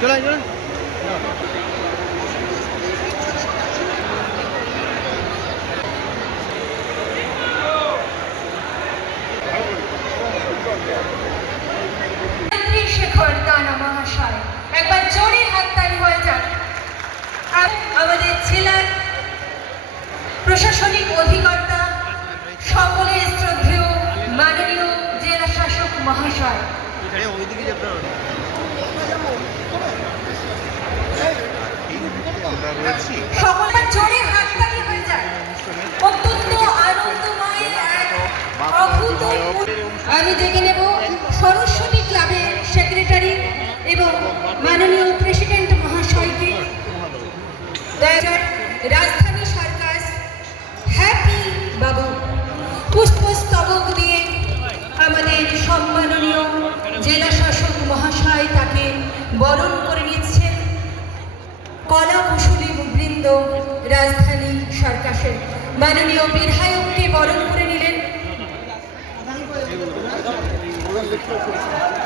চলেন চলেন। শেখর দানা মহাশয়, একবার জোরে হাততালি হয়ে যাক। আমাদের জেলার প্রশাসনিক অধিকর্তা, সকলের শ্রদ্ধেয় মাননীয় জেলা শাসক মহাশয়, সকলের জোরে হাততালি হয়ে যাক। অত্যন্ত আনন্দময় এক অভূত। আমি ডেকে নেব সরস্বতী ক্লাবের সেক্রেটারি এবং মাননীয় প্রেসিডেন্ট মহাশয়কে। রাজধানী সার্কাস হ্যাপি বাবু পুষ্পস্তবক দিয়ে আমাদের সম্মাননীয় জেলা শাসক মহাশয় তাকে বরণ করে নিচ্ছেন। কলা কুশলী বৃন্দ রাজধানী সার্কাসের মাননীয় বিধায়ককে বরণ করে নিলেন।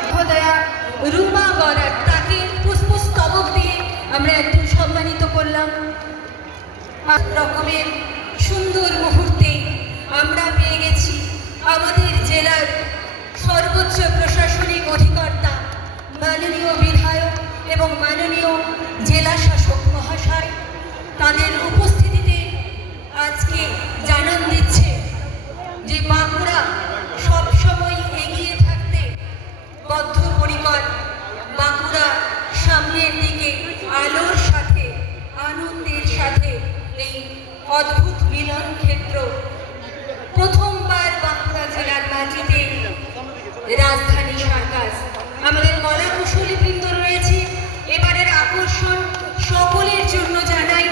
মহোদয়া রুমা বরাট, তাকে পুষ্পস্তবক দিয়ে আমরা একদম সম্মানিত করলাম। রকমের সুন্দর মুহূর্তে আমরা পেয়ে গেছি আমাদের জেলার সর্বোচ্চ প্রশাসনিক অধিকর্তা মাননীয় বিধায়ক এবং মাননীয় জেলা শাসক মহাশয় তাদের উপস্থিতিতে আজকে জানান দিচ্ছে যে বাঁকুড়া সবসময় এগিয়ে থাকতে বদ্ধপরিকর। বাঁকুড়া সামনের দিকে আলোর সাথে আনন্দের সাথে এই অদ্ভুত মিলন ক্ষেত্র। প্রথমবার বাঁকুড়া জেলার মাটিতে রাজধানী সার্কাস। আমাদের কলা কুশলী বৃন্দ রয়েছে। এবারের আকর্ষণ সকলের জন্য জানাই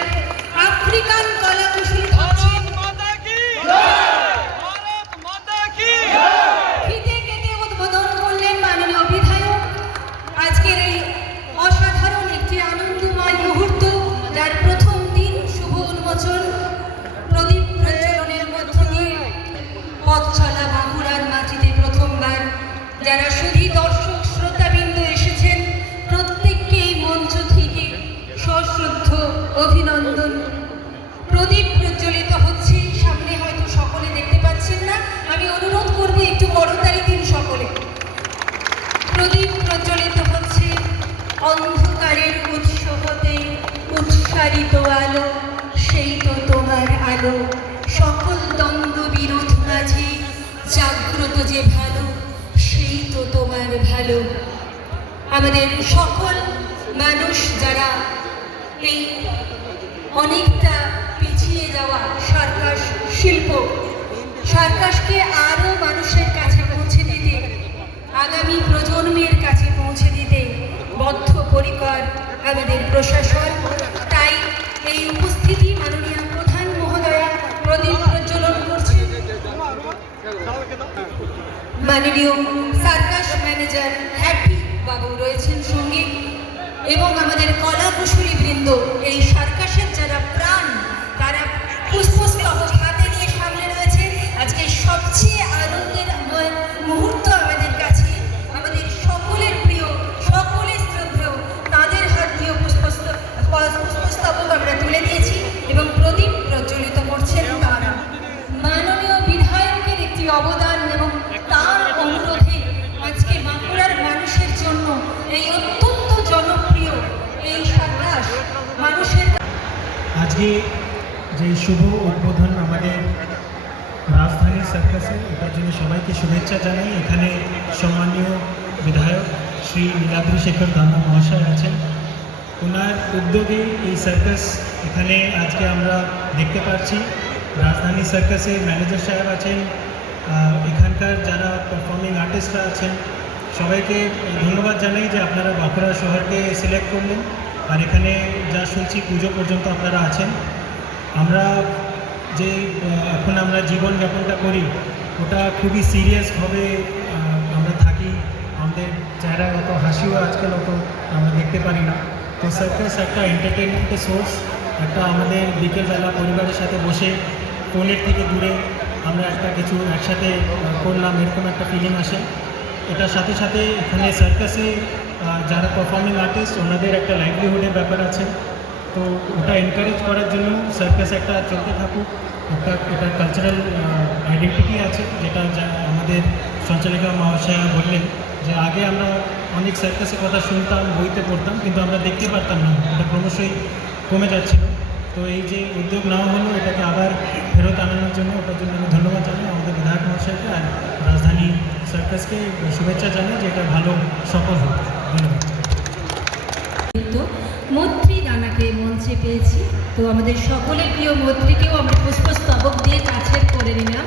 আফ্রিকান কলা কুশলী ফিতে কেটে উদ্বোধন করলেন মাননীয় বিধায়ক। আজকের এই অসাধারণ একটি আনন্দময় মুহূর্ত, যার প্রথম দিন শুভ উন্মোচন প্রদীপ প্রজ্বলনের মধ্য দিয়ে পথ চলা বাঁকুড়ার মাটিতে প্রথমবার। যারা শুধু দর্শক শ্রোতাবৃন্দ এসেছেন প্রত্যেককে এই মঞ্চ থেকে সশ্রদ্ধ অভিনন্দন। প্রদীপ প্রজ্বলিত হচ্ছে সামনে, হয়তো সকলে দেখতে পাচ্ছেন না, আমি অনুরোধ করব একটু করতালি দিন সকলে। প্রদীপ প্রজ্বলিত হচ্ছে, অন্ধকারের উৎস হতে উৎসারিত আলো, সেই তো তোমার আলো। সকল দ্বন্দ্ব বিরোধ মাঝে জাগ্রত যে ভালো, সেই তো তোমার ভালো। আমাদের সকল মানুষ যারা এই অনেকটা পিছিয়ে যাওয়া সার্কাস শিল্প, সার্কাসকে আরও মানুষের কাছে পৌঁছে দিতে, আগামী প্রজন্মের কাছে পৌঁছে দিতে বদ্ধপরিকর আমাদের প্রশাসন। তাই এই উপস্থিতি মাননীয় প্রধান মহোদয়া প্রদীপ প্রজ্বলন করছেন। মাননীয় সার্কাস ম্যানেজার হ্যাপি বাবু রয়েছেন সঙ্গে, এবং আমাদের কলা কুশলী বৃন্দ, এই সার্কাসের যারা প্রাণ, তারা পুষ্পস্তবক হাতে নিয়ে সামনে রয়েছে। আজকে সবচেয়ে আনন্দের মুহূর্ত আমাদের কাছে, আমাদের সকলের প্রিয়, সকলের শ্রদ্ধেয়, তাদের হাত দিয়ে পুষ্পস্তবক আমরা তুলে দিয়েছি এবং প্রদীপ প্রজ্বলিত করছেন তারা। মাননীয় বিধায়কের একটি অবদান এবং তার অনুরোধে আজকে বাঁকুড়ার মানুষের জন্য এই অত্যন্ত জনপ্রিয় এই সার্কাস মানুষের আজকে যে শুভ উদ্বোধন আমাদের রাজধানী সার্কাসে, এটার জন্য সবাইকে শুভেচ্ছা জানাই। এখানে সম্মানীয় বিধায়ক শ্রী নীলাদ্রি শেখর দানা মহাশয় আছেন। ওনার উদ্যোগে এই সার্কাস এখানে আজকে আমরা দেখতে পাচ্ছি। রাজধানী সার্কাসের ম্যানেজার সাহেব আছেন, এখানকার যারা পারফর্মিং আর্টিস্টরা আছেন, সবাইকে ধন্যবাদ জানাই যে আপনারা বাঁকুড়া শহরকে সিলেক্ট করলেন। আর এখানে যা শুনছি পুজো পর্যন্ত আপনারা আছেন। আমরা যে এখন আমরা জীবনযাপনটা করি ওটা খুবই সিরিয়াসভাবে আমরা থাকি। আমাদের চেহারায় অত হাসিও আজকাল অত আমরা দেখতে পারি না। তো সার্কাস একটা এন্টারটেনমেন্টের সোর্স, একটা আমাদের বিকেলবেলা পরিবারের সাথে বসে ফোনের থেকে দূরে আমরা একটা কিছু একসাথে করলাম, এরকম একটা ফিলিং আসে। এটার সাথে সাথে এখানে সার্কাসে যারা পারফর্মিং আর্টিস্ট ওনাদের একটা লাইভলিহুডের ব্যাপার আছে, তো ওটা এনকারেজ করার জন্য সার্কাস একটা চলতে থাকুক, এটা কালচারাল আইডেন্টিটি আছে, যেটা আমাদের সঞ্চালিকা মহাশয়া বললেন যে আগে আমরা অনেক সার্কাসের কথা শুনতাম, বইতে পড়তাম, কিন্তু আমরা দেখতে পারতাম না, এটা ক্রমশই কমে যাচ্ছিল। তো এই যে উদ্যোগ নেওয়া হলো এটাকে আবার ফেরত আনানোর জন্য, ওটার জন্য আমি ধন্যবাদ জানাই আমাদের বিধায়ক মহাশয়কে আর রাজধানী সার্কাসকে শুভেচ্ছা জানাই যে এটা ভালো সফল হোক। ধন্যবাদ। মৈত্রী রানাকে মঞ্চে পেয়েছি, তো আমাদের সকলের প্রিয় মৈত্রীকেও আমরা পুষ্পস্তবক দিয়ে কাছের করে নিলাম।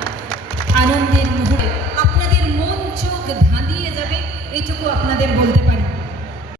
আনন্দের মুহূর্তে আপনাদের মন চোখ ধাঁধিয়ে যাবে, এইটুকু আপনাদের বলতে পারি।